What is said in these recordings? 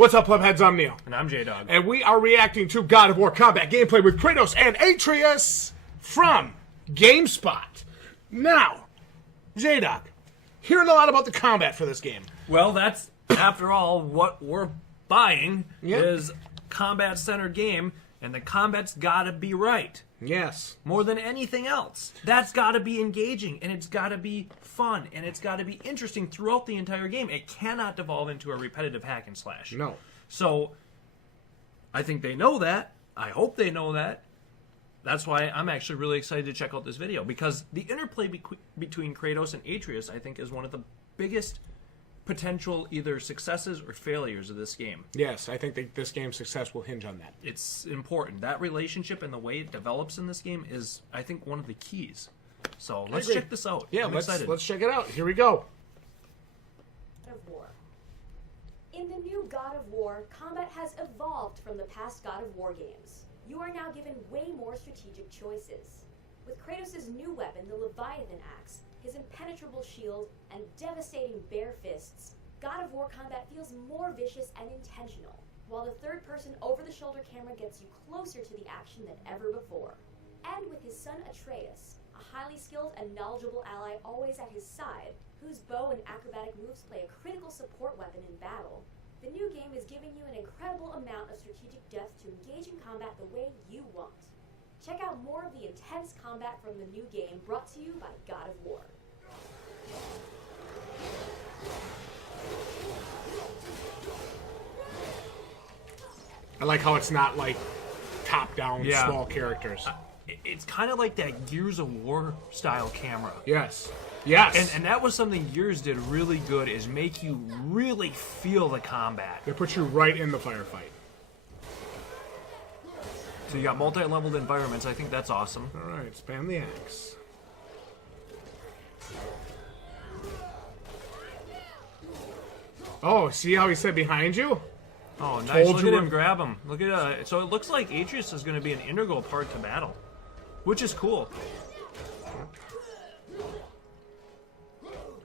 What's up, Plebheads? I'm Neil. And I'm Jdog. And we are reacting to God of War Combat gameplay with Kratos and Atreus from Gamespot. Now, Jdog, hearing a lot about the combat for this game. Well, that's, after all, what we're buying is combat-centered game, and the combat's gotta be right. Yes. More than anything else. That's gotta be engaging, and it's gotta be fun, and it's gotta be interesting throughout the entire game. It cannot devolve into a repetitive hack and slash. No. So, I think they know that. I hope they know that. That's why I'm actually really excited to check out this video, because the interplay between Kratos and Atreus, I think, is one of the biggest potential either successes or failures of this game. Yes, I think that this game's success will hinge on that. It's important. That relationship and the way it develops in this game is, I think, one of the keys. So let's check this out. Yeah, I'm excited. let's check it out. Here we go. God of War. In the new God of War, combat has evolved from the past God of War games. You are now given way more strategic choices. With Kratos' new weapon, the Leviathan Axe, his impenetrable shield, and devastating bare fists, God of War combat feels more vicious and intentional, while the third-person over-the-shoulder camera gets you closer to the action than ever before. And with his son Atreus, a highly skilled and knowledgeable ally always at his side, whose bow and acrobatic moves play a critical support weapon in battle, the new game is giving you an incredible amount of strategic depth to engage in combat the way you want. Check out more of the intense combat from the new game brought to you by God of War. I like how it's not like top-down, Yeah. small characters. It's kind of like that Gears of War style camera. Yes. Yes. And that was something Gears did really good, is make you really feel the combat. They put you right in the firefight. So you got multi-leveled environments. I think that's awesome. All right, spam the axe. Oh, see how he said behind you? Oh, nice. Told Look you at were- him grab him. Look at so it looks like Atreus is going to be an integral part to battle, which is cool.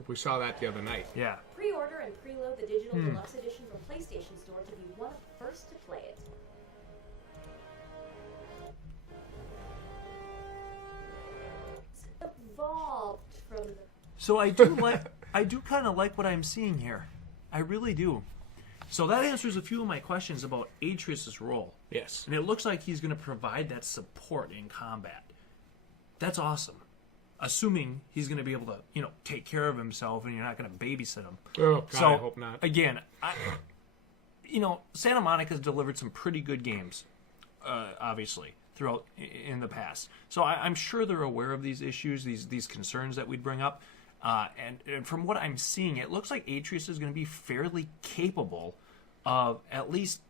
We saw that the other night. Yeah. Pre-order and preload the digital deluxe edition from PlayStation Store to be one of the first to play it. It's evolved from the... So I do I do kind of like what I'm seeing here. I really do. So that answers a few of my questions about Atreus' role. Yes. And it looks like he's going to provide that support in combat. That's awesome. Assuming he's going to be able to, take care of himself and you're not going to babysit him. Oh, God, So, I hope not. Again, Santa Monica's delivered some pretty good games, obviously, throughout in the past. So I'm sure they're aware of these issues, these concerns that we'd bring up. And from what I'm seeing, it looks like Atreus is going to be fairly capable of at least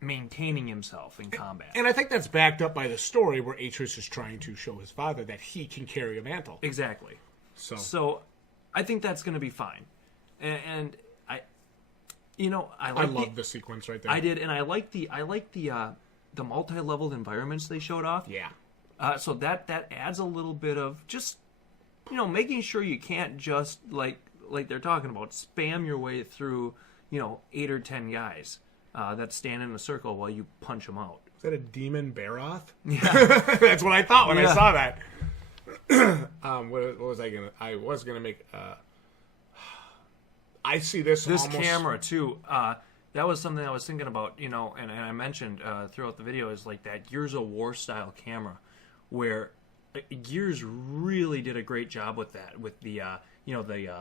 maintaining himself in combat. And I think that's backed up by the story where Atreus is trying to show his father that he can carry a mantle. Exactly. So I think that's going to be fine. And I love the sequence right there. I did, and I like the multi-leveled environments they showed off. Yeah. So that adds a little bit of just making sure you can't just like they're talking about spam your way through 8 or 10 guys that stand in a circle while you punch them out. Is that a demon Baroth? Yeah. That's what I thought when I Yeah. saw that. What was I gonna? I was gonna make. I see this almost... camera too. That was something I was thinking about. And I mentioned throughout the video is like that Gears of War style camera, where Gears really did a great job with that, with the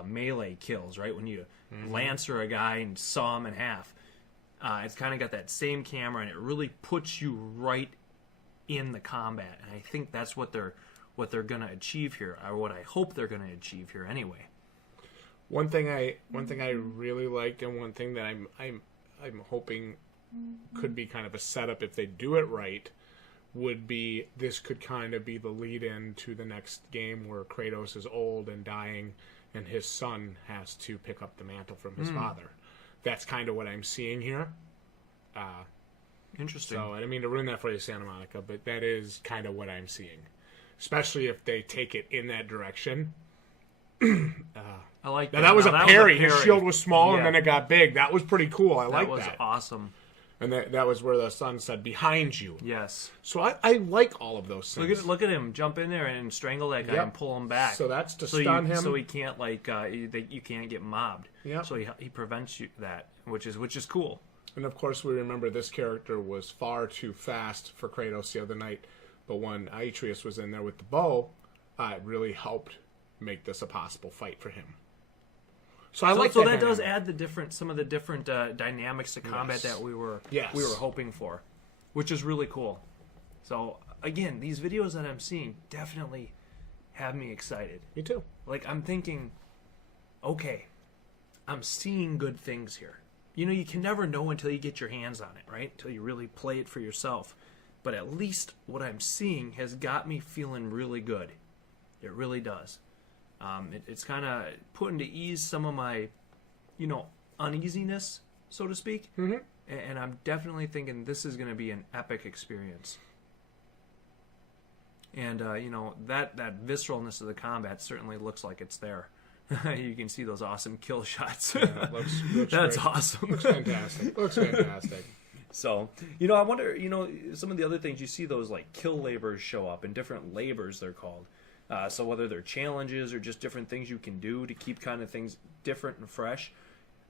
melee kills, right? When you lancer a guy and saw him in half. It's kind of got that same camera, and it really puts you right in the combat. And I think that's what they're going to achieve here, or what I hope they're going to achieve here anyway. One thing I really liked, and one thing that I'm hoping could be kind of a setup if they do it right, would be this could kind of be the lead-in to the next game where Kratos is old and dying, and his son has to pick up the mantle from his father. That's kind of what I'm seeing here. Interesting. So I didn't mean to ruin that for you, Santa Monica, but that is kind of what I'm seeing. Especially if they take it in that direction. I like Now that. that was Now, a parry. His shield was small, Yeah. and then it got big. That was pretty cool. I like That was that. awesome. And that was where the sun said, behind you. Yes. So I like all of those things. Look at him jump in there and strangle that guy Yep. and pull him back. So that's to stun him. So he can't you can't get mobbed. Yep. So he prevents you that, which is cool. And of course, we remember this character was far too fast for Kratos the other night. But when Atreus was in there with the bow, it really helped make this a possible fight for him. So I like that. So that does dynamic. add some of the different dynamics to combat that we were hoping for, which is really cool. So again, these videos that I'm seeing definitely have me excited. Me too. Like, I'm thinking, okay, I'm seeing good things here. You know, you can never know until you get your hands on it, right? Until you really play it for yourself. But at least what I'm seeing has got me feeling really good. It really does. It's kind of putting to ease some of my, uneasiness, so to speak. Mm-hmm. And I'm definitely thinking this is going to be an epic experience. And, that visceralness of the combat certainly looks like it's there. You can see those awesome kill shots. Yeah, looks That's great. awesome. Looks fantastic. Looks fantastic. So, I wonder, some of the other things, you see those, like, kill labors show up, and different labors they're called. So whether they're challenges or just different things you can do to keep kind of things different and fresh,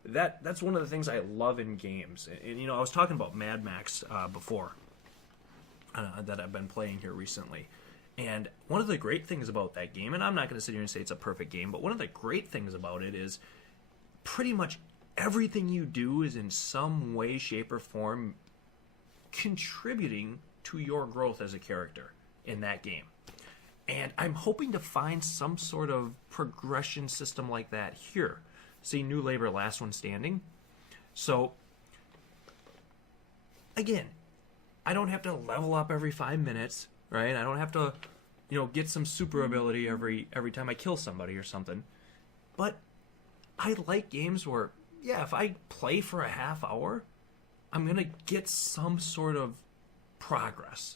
that's one of the things I love in games. And I was talking about Mad Max before that I've been playing here recently. And one of the great things about that game, and I'm not going to sit here and say it's a perfect game, but one of the great things about it is pretty much everything you do is in some way, shape, or form contributing to your growth as a character in that game. And I'm hoping to find some sort of progression system like that here. See, new labor, last one standing. So, again, I don't have to level up every 5 minutes, right? I don't have to, get some super ability every time I kill somebody or something. But I like games where, if I play for a half hour, I'm going to get some sort of progress.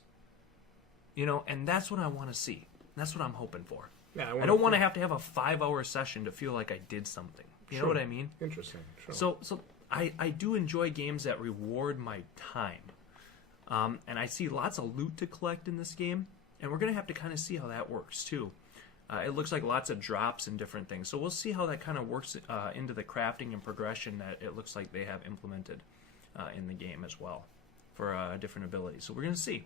And that's what I want to see. That's what I'm hoping for. Yeah, I don't want to have a 5-hour session to feel like I did something. You know what I mean? Interesting. Sure. So I do enjoy games that reward my time. And I see lots of loot to collect in this game. And we're going to have to kind of see how that works, too. It looks like lots of drops and different things. So we'll see how that kind of works into the crafting and progression that it looks like they have implemented in the game as well for different abilities. So we're going to see.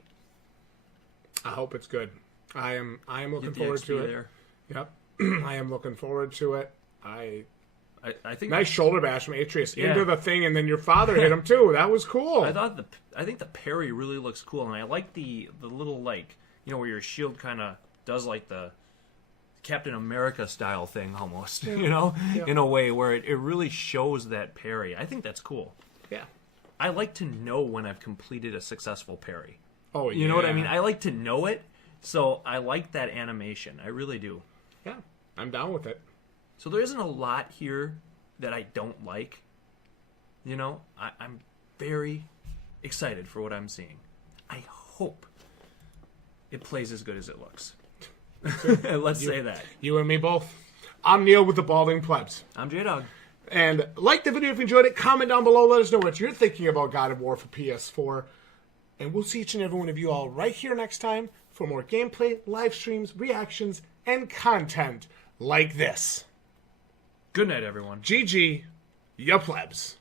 I hope it's good. I am looking forward to it. There. Yep. I am looking forward to it. I think nice shoulder bash from Atreus into the thing, and then your father hit him too. That was cool. I think the parry really looks cool, and I like the little, like, where your shield kind of does like the Captain America style thing almost, in a way where it really shows that parry. I think that's cool. Yeah. I like to know when I've completed a successful parry. Oh, yeah. You know what I mean? I like to know it, so I like that animation. I really do. Yeah, I'm down with it. So there isn't a lot here that I don't like. I'm very excited for what I'm seeing. I hope it plays as good as it looks. Let's say that. You and me both. I'm Neil with the Balding Plebs. I'm Jdog. And like the video if you enjoyed it. Comment down below. Let us know what you're thinking about God of War for PS4. And we'll see each and every one of you all right here next time for more gameplay, live streams, reactions, and content like this. Good night, everyone. GG, ya plebs.